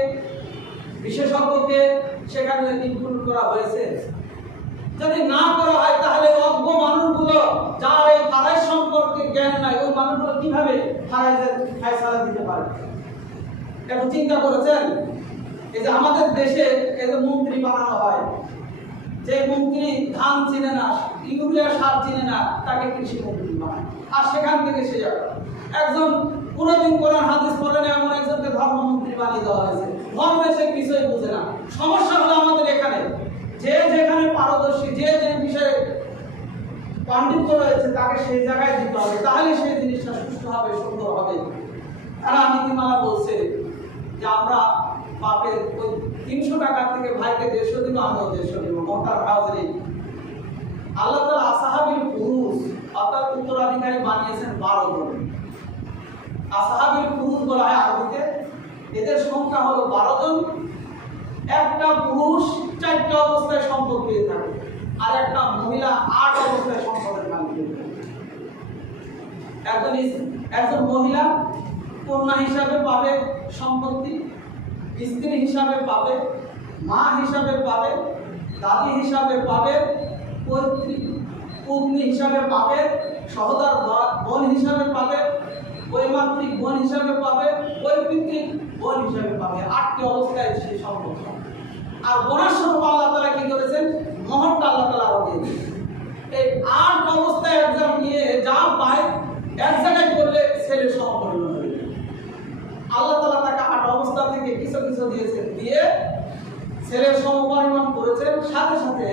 বিশেষজ্ঞকে সেখানে ইনক্লুড করা হয়েছে? যদি না করা হয় তাহলে অজ্ঞ মানুষগুলো যারা এই ফারাইজ সম্পর্কে জ্ঞান নাই, ওই মানুষগুলো কিভাবে ফারাইজের ফয়সালা দিতে পারে? একটু চিন্তা করেছেন? এই যে আমাদের দেশে এই যে মন্ত্রী বানানো হয়, যে মন্ত্রী ধান চিনে না, ইউরিয়া সার চিনে না, তাকে কৃষি মন্ত্রী বানায়। আর সেখান থেকে সে একজন কোনোদিন কোরআন হাদিস পড়ে না এমন একজনকে ধর্মমন্ত্রী বানিয়ে দেওয়া হয়েছে। ধর্মে সে কিছুই বুঝে না। সমস্যা হলো আমাদের এখানে, যে যেখানে পারদর্শী, যে যে বিষয়ে পাণ্ডিত্য রয়েছে তাকে সেই জায়গায় দিতে হবে, তাহলে সেই জিনিসটা সুষ্ঠু হবে, সুন্দর হবে। তারা নীতিমালা বলছে যে আমরা বাপের ওই 300 টাকা থেকে ভাইকে 150 দিব, আমরা 150 দিব। মক্কার হাজরিন, আল্লাহ তাআলা আসহাবুল ফুরুজ অর্থাৎ উত্তরাধিকারী বানিয়েছেন 12 জন। আসহাবুল ফুরুজ বলা হয় আরবিতে। এদের সংখ্যা হলো 12 জন। একটা পুরুষ 4টা অবস্থায় সম্পদ পেয়ে থাকে, আর একটা মহিলা 8 অবস্থায় সম্পদের মালিক হয়ে থাকে। একজন মহিলা কন্যা হিসাবে পাবে সম্পত্তি, স্ত্রী হিসাবে পাবে, মা হিসাবে পাবে, দাদি হিসাবে পাবে, পত্নী হিসাবে পাবে, সহোদর বোন হিসাবে পাবে, বৈমাত্রিক বোন হিসাবে পাবে, বৈপিত্রিক বোন হিসাবে পাবে। 8টি অবস্থায় সেই সম্পদ। আর বোনাস স্বরূপ আল্লাহ তাআলা কি করেছেন? মোহরটা আল্লাহ তাআলা আরো দিয়ে দিয়েছেন। এই 8 অবস্থায় একজন নিয়ে যা পায় এক জায়গায় করলে ছেলে সমপরিমাণ হয়ে যায়। আল্লাহ তাআলা তাকে 8 অবস্থা থেকে কিছু কিছু দিয়েছেন, দিয়ে ছেলের সমপরিমাণ করেছেন, সাথে সাথে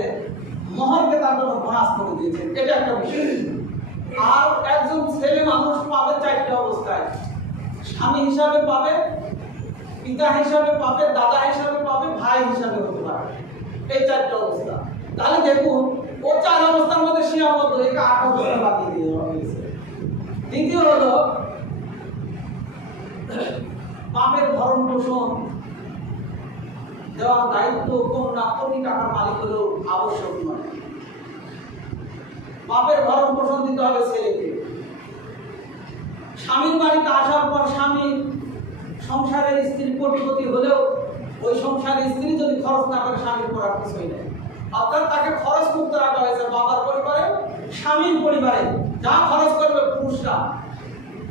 মোহরকে তার জন্য বোনাস করে দিয়েছেন। এটা একটা বিষয়। আর একজন ছেলে মানুষ পাবে 4টা অবস্থায়। স্বামী হিসাবে পাবে, পিতা হিসাবে পাবে, দাদা হিসাবে পাবে, ভাই হিসাবে হতে পারে। এই 4টা অবস্থা। তাহলে দেখুন ও 4 অবস্থার মধ্যে সীমাবদ্ধ, একে 8 অবস্থা বাকি দিয়ে হয়েছে। দ্বিতীয় হলো বাপের ভরণ পোষণ দেওয়ার দায়িত্ব কন্যা কোটি টাকার মালিক হলেও আবশ্যক নয়। বাপের ভরণ পোষণ দিতে হবে ছেলেকে। স্বামীর বাড়িতে আসার পর স্বামী সংসারের স্ত্রী কোটিপতি হলেও ওই সংসারের স্ত্রী যদি খরচ না করে স্বামীর করার কিছুই নেই। অর্থাৎ তাকে খরচ মুক্ত রাখা হয়েছে বাবার পরিবারে, স্বামীর পরিবারে যা খরচ করবে পুরুষরা।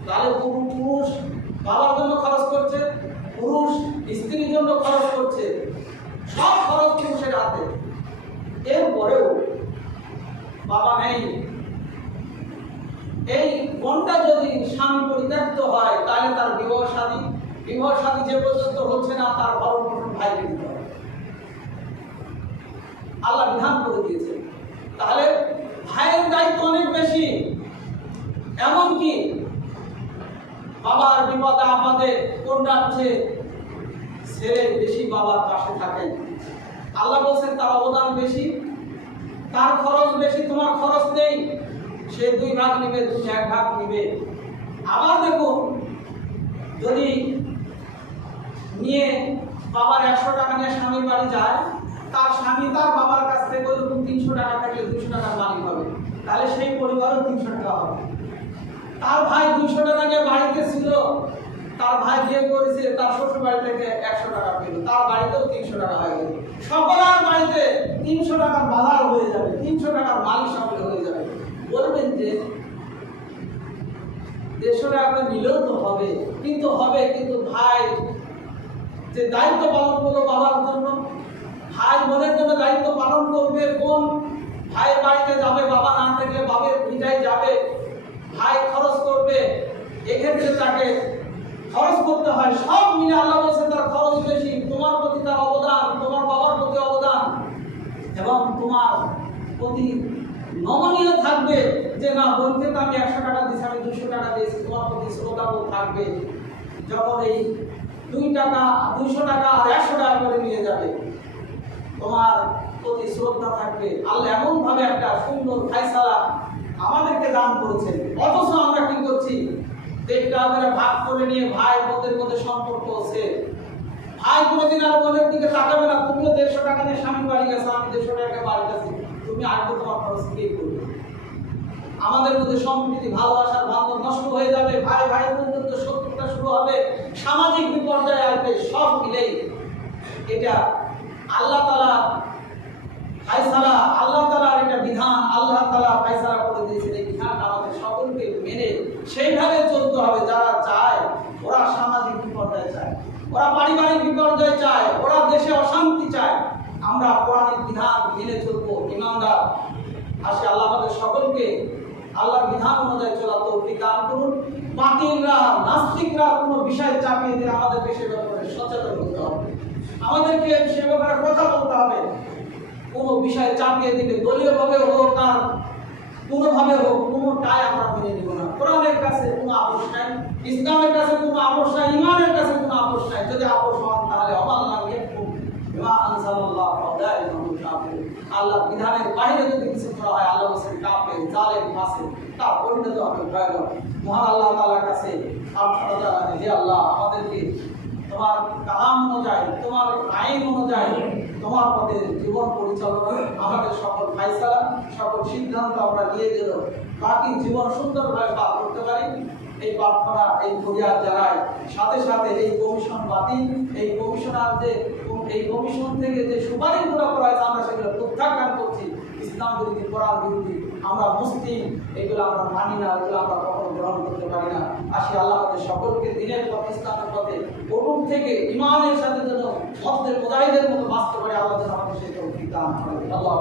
তাহলে পুরুষ বাবার জন্য খরচ করছে, পুরুষ স্ত্রীর জন্য খরচ করছে, সব খরচ পুরুষের হাতে। এরপরেও বাবা নেই, এই বোনটা যদি স্বামী পরিত্যক্ত হয় তাহলে তার বিবাহ শাদী যে পর্যন্ত হচ্ছে না তার ভরণ পোষণ ভাইকে দিতে হবে। আল্লাহ বিধান করে দিয়েছে। তাহলে ভাইয়ের দায়িত্ব অনেক বেশি। এমনকি বাবার বিপদে আপদে কোনটা হচ্ছে ছেলে বেশি বাবার পাশে থাকেন। আল্লাহ বলছেন তার অবদান বেশি, তার খরচ বেশি, তোমার খরচ নেই। সে 2 ভাগ নিবে, তুমি 1 ভাগ নিবে। আবার দেখুন, যদি নিয়ে বাবার 100 টাকা নিয়ে স্বামীর বাড়ি যায়, তার স্বামী তার বাবার কাছ থেকে ওইরকম 300 টাকা থাকলে 200 টাকার মালিক হবে, তাহলে সেই পরিবারও 300 টাকা হবে। তার ভাই 200 টাকা নিয়ে বাড়িতে ছিল, তার ভাই বিয়ে করেছে, তার শ্বশুর বাড়ি থেকে 100 টাকা পেল, তার বাড়িতেও 300 টাকা হয়ে গেল। সকলের বাড়িতে 300 টাকার বাজার হয়ে যাবে, 300 টাকার মালিক সকলে হয়ে যাবে। বলবেন যে 150 টাকা নিলেও তো হবে, কিন্তু ভাই যে দায়িত্ব পালন করলো বাবার জন্য, ভাই বোনের জন্য দায়িত্ব পালন করবে। বোন ভাইয়ের বাড়িতে যাবে, বাবা না থাকলে বাবার ভিটায় যাবে, ভাই খরচ করবে, এক্ষেত্রে তাকে খরচ করতে হয়। সব মিলে আল্লাহ বলছে তার খরচ বেশি, তোমার প্রতি তার অবদান, তোমার বাবার প্রতি অবদান, এবং তোমার প্রতি নমনীয় থাকবে যে না, বোনকে তো আমি 100 টাকা দিয়েছি, আমি 200 টাকা দিয়েছি, তোমার প্রতি শ্রদ্ধাবোধ থাকবে। যখন এই 2 টাকা 200 টাকা আর 100 টাকা করে নিয়ে যাবে, তোমার প্রতি শ্রদ্ধা থাকবে। আল্লাহ এমন ভাবে একটা সুন্দর ফয়সালা আমাদেরকে দান করেছেন। অথচ আমরা কি করছি? 1 টাকা করে ভাগ করে নিয়ে ভাই বোনদের মধ্যে সম্পর্ক আছে। ভাই কোনোদিন আর বোনের দিকে তাকাবে না। তুমিও 150 টাকা নিয়ে স্বামীর বাড়ি গেছো, আমি 150 টাকা বাড়ি গেছি, তুমি আগে তোমার খরচ কে করবে? আমাদের মধ্যে সম্প্রীতি ভালোবাসার বান্ধব নষ্ট হয়ে যাবে, ভাই ভাইয়ের মধ্যে শত্রুতা শুরু হবে, সামাজিক বিপর্যয় আসবে। সব মিলেই এটা আল্লাহ তাআলা ফায়সালা, আল্লাহ তাআলার এটা বিধান, আল্লাহ তাআলা ফায়সালা করে দিয়েছেন। এই বিধানটা আমাদের সকলকে মেনে সেইভাবে চলতে হবে। যারা চায়, ওরা সামাজিক বিপর্যয় চায়, ওরা পারিবারিক বিপর্যয় চায়, ওরা দেশে অশান্তি চায়, আমরা কোরআনের বিধান মেনে চলবো, ইমানদার। আসে আল্লাহ আমাদের সকলকে আল্লাহর বিধান অনুযায়ী চলা তৌফিক দান করুন। বাতিলরা, নাস্তিকরা কোনো বিষয় চাপিয়ে দিয়ে আমাদেরকে সে ব্যাপারে সচেতন হতে হবে, আমাদেরকে সে ব্যাপারে কথা বলতে হবে। কোনো বিষয় চাপিয়ে দিলে দলীয়ভাবে হোক আর কোনোভাবে হোক, কোনোটাই আমরা মেনে নিব না। কোরআনের কাছে কোনো আপোষ নাই, ইসলামের কাছে কোনো আপোষ নাই, ইমানের কাছে কোনো আপোষ নাই। যদি আপোষ হন তাহলে অমাল্লাহ আল্লাহ বিধানের বাইরে যদি কিছু করা হয়, আল্লাহ হোসেন কাফের, জালেম, ফাসিক, তা পরিণত হবে ভয়ানক। মহান আল্লাহ তাআলার কাছে প্রার্থনা জানাই, যে আল্লাহ আমাদেরকে তোমার কালাম অনুযায়ী, তোমার আইন অনুযায়ী তোমার পথে জীবন পরিচালনা, আমাদের সকল ফায়সালা, সকল সিদ্ধান্ত আমরা নিয়ে গেল বাকি জীবন সুন্দরভাবে পার করতে পারি, এই প্রার্থনা, এই ফরিয়াদ জানাই। সাথে সাথে এই কমিশন বাতিল, এই কমিশন থেকে যে সুপারিশগুলো করা হয়েছে আমরা সেগুলো প্রত্যাখ্যান করছি। ইসলাম বিরোধী, কোরআন বিরোধী, আমরা মুসলিম, এগুলো আমরা মানি না, এগুলো আমরা কখনো গ্রহণ করতে পারি না। আসি আল্লাহ আমাদের সকলকে দিনের পথে, ইসলামের পথে ওটুক থেকে ইমানের সাথে যেন ভক্তের মুজাহিদের মতো বাঁচতে পারে, আল্লাহ যেন আমাদের সেই তৌফিক দান করেন। আল্লাহ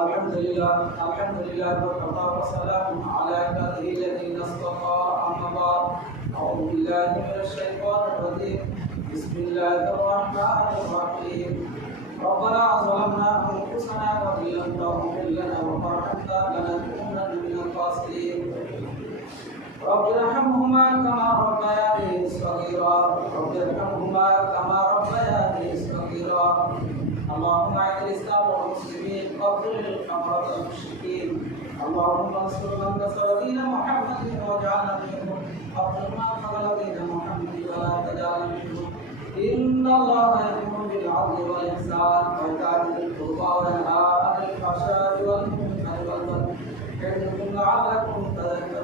আলহামদুলিল্লাহ والسلام على عباده الذين اصطفى أما بعد أعوذ بالله من الشيطان الرجيم بسم الله الرحمن الرحيم ربنا ظلمنا أنفسنا وإن لم تغفر لنا وترحمنا لنكونن من الخاسرين رب ارحمهما كما ربياني صغيرا رب ارحمهما كما ربياني صغيرا اللهم اعز الاسلام والمسلمين واذل الكفره والمشركين اللهم انصر من نصر دين محمد واجعلنا منهم واغفر ما خذل دين محمد ولا تجعل منهم ان الله يامر بالعدل والاحسان وايتاء ذي القربى وينهى عن الفحشاء والمنكر والبغي يعظكم لعلكم تذكرون